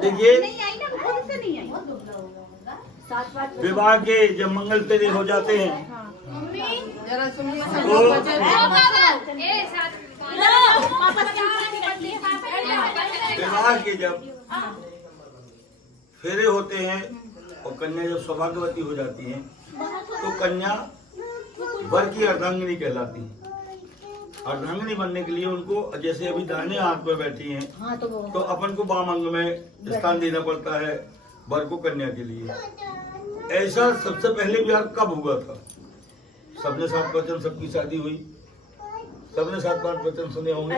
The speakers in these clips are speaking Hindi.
देखिए, विवाह के जब मंगल फेरे हो जाते हैं तो विवाह के जब फेरे होते हैं और कन्या जब सौभाग्यवती हो जाती है तो कन्या वर की अर्धांगिनी कहलाती है। अर्धांगिनी बनने के लिए उनको जैसे अभी दाहिने हाथ में बैठी हैं तो अपन को बाम अंग में स्थान देना पड़ता है वर को कन्या के लिए। ऐसा सबसे पहले विवाह कब हुआ था? सबने सात वचन, सबकी शादी हुई, सबने 7-5 वचन सुने होंगे,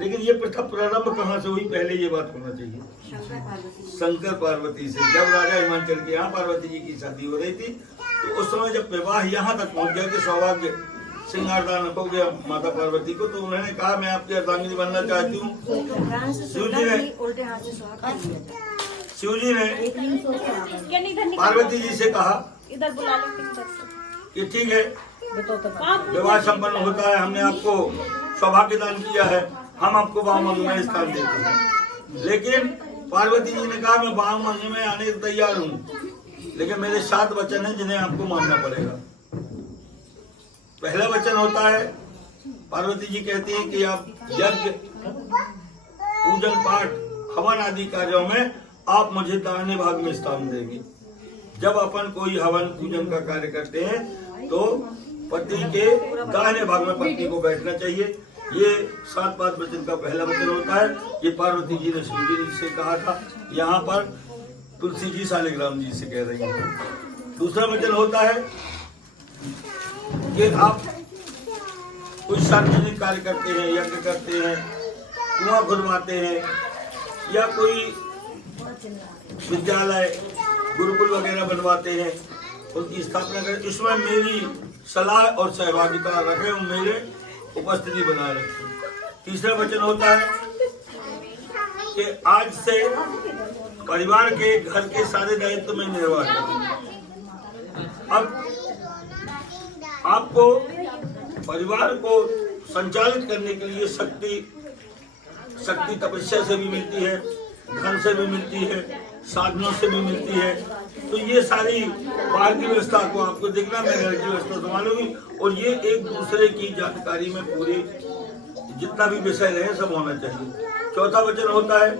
लेकिन ये प्रथा प्रारंभ कहाँ से हुई? पहले ये बात होना चाहिए शंकर पार्वती से। जब राजा हिमाचल के यहाँ पार्वती जी की शादी हो रही थी तो उस समय जब विवाह यहाँ तक पहुँच गया कि सौभाग्य श्रृंगारदान हो गया माता पार्वती को, तो उन्होंने कहा मैं आपकी अर्धांगिनी बनना चाहती हूँ। शिव जी ने पार्वती जी से कहा कि ठीक है, विवाह संपन्न होता है, हमने आपको सौभाग्य दान किया है, हम आपको वामंग में स्थान देते हैं। लेकिन पार्वती जी ने कहा मैं वामंग में आने को तैयार हूँ, लेकिन मेरे 7 वचन हैं जिन्हें आपको मानना पड़ेगा। पहला वचन होता है, पार्वती जी कहती हैं कि आप यज्ञ, पूजन पाठ, हवन आदि कार्यों में आप मुझे दाहिने भाग में स्थान देंगे। जब अपन कोई हवन पूजन का कार्य करते हैं तो पति के दाहिने भाग में पत्नी को बैठना चाहिए। ये 7-5 वचन का पहला वचन होता है। ये पार्वती जी ने शिव जी से कहा था, यहाँ पर तुलसी जी शालिग्राम जी से कह रही हैं। दूसरा वचन होता है कि आप कुछ सार्वजनिक कार्य करते हैं, यज्ञ करते हैं, कुआं खुदवाते हैं या कोई विद्यालय, गुरुकुल वगैरह बनवाते हैं, उनकी स्थापना करें, इसमें मेरी सलाह और सहभागिता रखें और मेरे उपस्थिति बनाए रखें। तीसरा वचन होता है कि आज से परिवार के घर के सारे दायित्व में निर्वाह करें। अब आपको परिवार को संचालित करने के लिए शक्ति तपस्या से भी मिलती है, धन से भी मिलती है, साधनों से भी मिलती है। तो ये सारी बाहर की व्यवस्था को आपको देखना, मैं घर की व्यवस्था संभालूंगी, और ये एक दूसरे की जानकारी में पूरी जितना भी विषय रहे सब होना चाहिए। चौथा वचन होता है,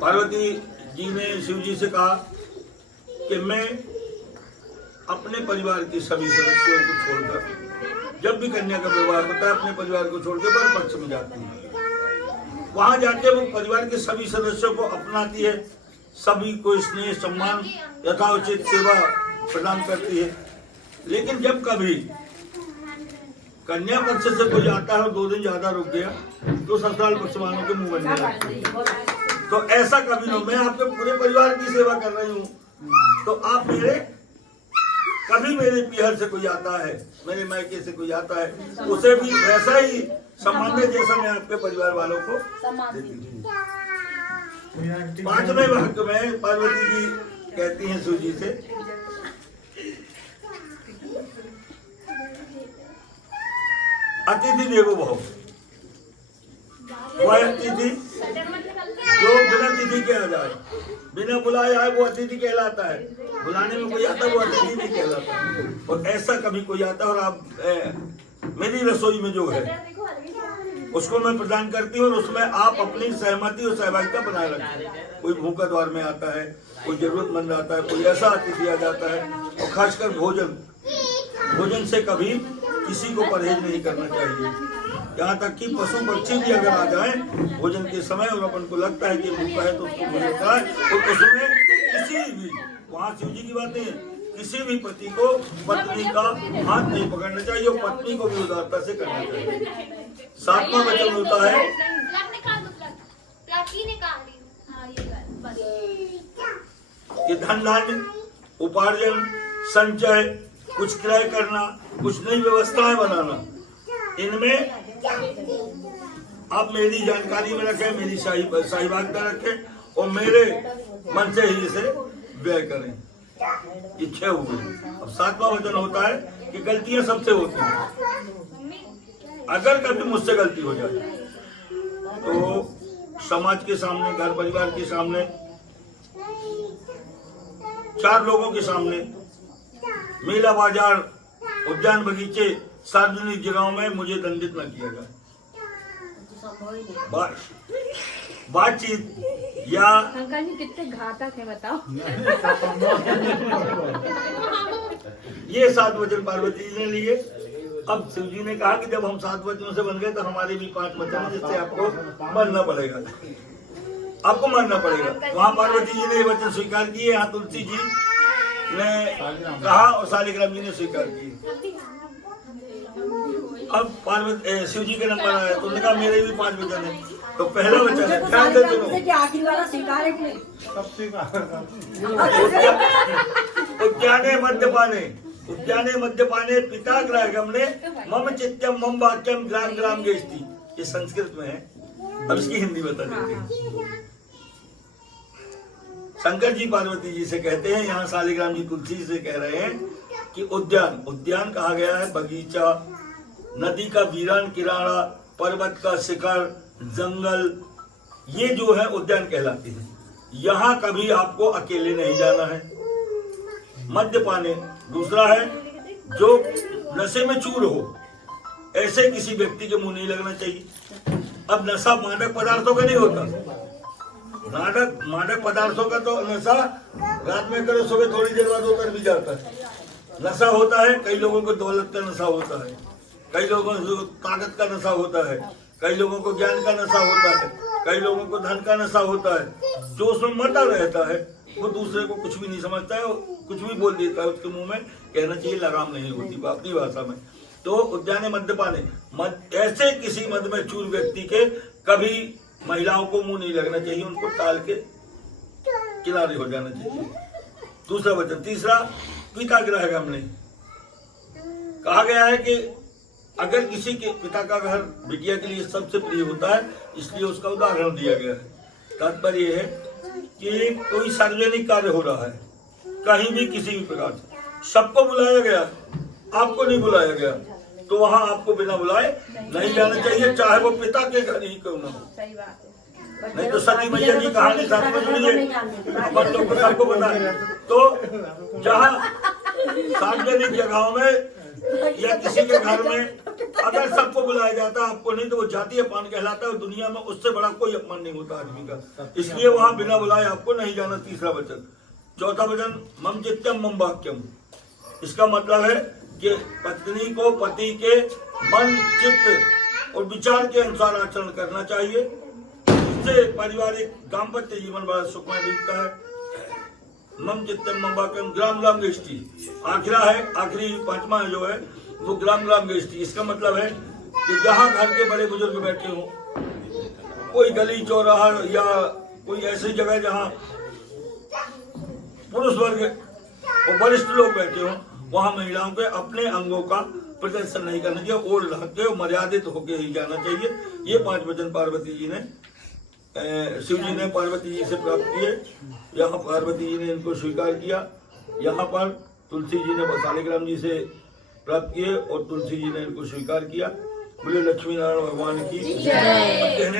पार्वती जी ने शिव जी से कहा कि मैं अपने परिवार के सभी सदस्यों को छोड़कर, जब भी कन्या का विवाह होता है, अपने परिवार को छोड़कर वर पक्ष में जाती है। वहां जाके वो परिवार के सभी सदस्यों को अपनाती है, सभी को स्नेह सम्मान यथाउचित सेवा प्रदान करती है। लेकिन जब कभी कन्या पक्ष से कोई आता है और 2 दिन ज्यादा रुक गया तो ससुराल पक्ष वालों के मुंह बनने लगते हैं। तो ऐसा कभी नहीं, मैं आपके पूरे परिवार की सेवा कर रही हूँ, तो आप कभी मेरे पीहर से कोई आता है, मेरे मायके से कोई आता है, उसे भी वैसा ही सम्मान है जैसा मैं आपके परिवार वालों को देती हूँ। 5वें वाक्य में पार्वती जी कहती हैं शिव जी से, अतिथि देवो भव। वह अतिथि जो बिना तिथि के आ जाए, बिना बुलाए आए, वो अतिथि कहलाता है। बुलाने में कोई आता है वो अतिथि नहीं कहलाता। और ऐसा कभी कोई आता है और आप मेरी रसोई में जो है उसको मैं प्रदान करती हूँ और उसमें आप अपनी सहमति और सहभागिता बनाए रखें। कोई भूखा द्वार में आता है, कोई जरूरतमंद आता है, कोई ऐसा अतिथि आ जाता है, और खासकर भोजन से कभी किसी को परहेज नहीं करना चाहिए। यहाँ तक कि पशु पक्षी भी अगर आ जाए भोजन के समय और अपन को लगता है कि भूखा है तो उसको भोजन कराए, तो उसमें किसी भी, वहाँ शिव जी की बात नहीं है, किसी भी पति को पत्नी का हाथ नहीं पकड़ना चाहिए और पत्नी को भी उदारता से करना चाहिए। 7वां वचन होता है कि धन धान्य, उपार्जन, संचय, कुछ क्रय करना, कुछ नई व्यवस्थाएं बनाना, इनमें आप मेरी जानकारी में रखें, मेरी सहभागिता रखें और मेरे मन से ही इसे व्यय करें। ये 6 हुए। अब 7वां वचन होता है कि गलतियां सबसे होती हैं। अगर कभी मुझसे गलती हो जाए तो समाज के सामने, घर परिवार के सामने, 4 लोगों के सामने, मेला, बाजार, उद्यान, बगीचे, सार्वजनिक जगहों में मुझे दंडित न किया जाए। बातचीत या अंकल जी कितने घातक है बताओ। ये 7 वचन पार्वती जी ने लिए। अब शिव जी ने कहा कि जब हम 7 वचनों से बन गए तो हमारे भी 5 वचन हैं, जिससे आपको मरना पड़ेगा, आपको मरना पड़ेगा। वहाँ पार्वती जी ने ये वचन स्वीकार किए, यहाँ तुलसी जी ने कहा और शालिग्राम जी ने स्वीकार किए। अब पार्वती शिव जी के नंबर आया तो उन्होंने कहा मेरे भी 5 वचन है। तो पहला वचन है, ध्यान से सुनो, आखिरी वाला स्वीकार है कि नहीं? उद्याने मद्यपाने पिता ग्राहगमने मम चित्यम मम वाक्यम ग्राम ग्राम गेष्टि। ये संस्कृत में है, अब इसकी हिंदी बता देते हैं। शंकर जी पार्वती जी से कहते हैं, यहाँ शालिग्राम जी तुलसी जी से कह रहे हैं कि उद्यान कहा गया है बगीचा, नदी का वीरान किनारा, पर्वत का शिखर, जंगल, ये जो है उद्यान कहलाते हैं। यहाँ कभी आपको अकेले नहीं जाना है। मद्यपाने दूसरा है, जो नशे में चूर हो, ऐसे किसी व्यक्ति के मुंह नहीं लगना चाहिए। अब नशा मादक पदार्थों का नहीं होता, मादक पदार्थों का तो नशा रात में करो, सुबह थोड़ी देर बाद उतर भी जाता है। नशा होता है, कई लोगों को दौलत का नशा होता है, कई लोगों को ताकत का नशा होता है, कई लोगों को ज्ञान का नशा होता है, कई लोगों को धन का नशा होता है। जो उसमें मरता रहता है वो दूसरे को कुछ भी नहीं समझता है, कुछ भी बोल देता है, उसके मुंह में कहना चाहिए लगाम नहीं होती अपनी भाषा में। तो उद्याने मद्यपाने, ऐसे किसी मद में चूर व्यक्ति के कभी महिलाओं को मुंह नहीं लगना चाहिए, उनको टाल के किनारे हो जाना चाहिए। दूसरा वचन। तीसरा, पिता ग्राहगमने कहा गया है कि अगर किसी के पिता का घर बिटिया के लिए सबसे प्रिय होता है, इसलिए उसका उदाहरण दिया गया है। तात्पर्य यह है कि कोई सार्वजनिक कार्य हो रहा है, कहीं भी किसी भी प्रकार से, सबको बुलाया गया, आपको नहीं बुलाया गया, तो वहां आपको बिना बुलाए नहीं जाना चाहिए, चाहे वो पिता के घर ही क्यों न हो। नहीं तो सती मैया की कहानी साथ में जुड़िए, अपन लोग को सबको बताए। तो जहाँ सार्वजनिक जगहों में या किसी के घर में अगर सबको बुलाया जाता है, आपको नहीं, तो वो जातीय अपमान कहलाता है। दुनिया में उससे बड़ा कोई अपमान नहीं होता आदमी का, इसलिए वहां बिना बुलाए आपको नहीं जाना। तीसरा वचन। चौथा वचन, मम चित्यम मम वाक्यम। इसका मतलब है कि पत्नी को पति के मन, चित्त और विचार के अनुसार आचरण करना चाहिए, इससे पारिवारिक दाम्पत्य जीवन बड़ा सुखमय बीतता है। मम चित्तम मम वाक्यम ग्राम ग्राम गेष्टि। आखिरी 5वां जो है वो ग्राम ग्राम गेष्टि। इसका मतलब है कि जहाँ घर के बड़े बुजुर्ग बैठे हों, कोई गली चौराहा या कोई ऐसी जगह जहाँ पुरुष वर्ग और वरिष्ठ लोग बैठे हों, वहाँ महिलाओं के अपने अंगों का प्रदर्शन नहीं करना चाहिए, ओढ़ के मर्यादित होकर ही जाना चाहिए। ये 5 वचन पार्वती जी ने, शिव जी ने पार्वती जी से प्राप्त किए। यहाँ पार्वती जी ने इनको स्वीकार किया, यहाँ पर तुलसी जी ने शालिग्राम जी से प्राप्त किए और तुलसी जी ने इनको स्वीकार किया। बोले लक्ष्मी नारायण भगवान की जय।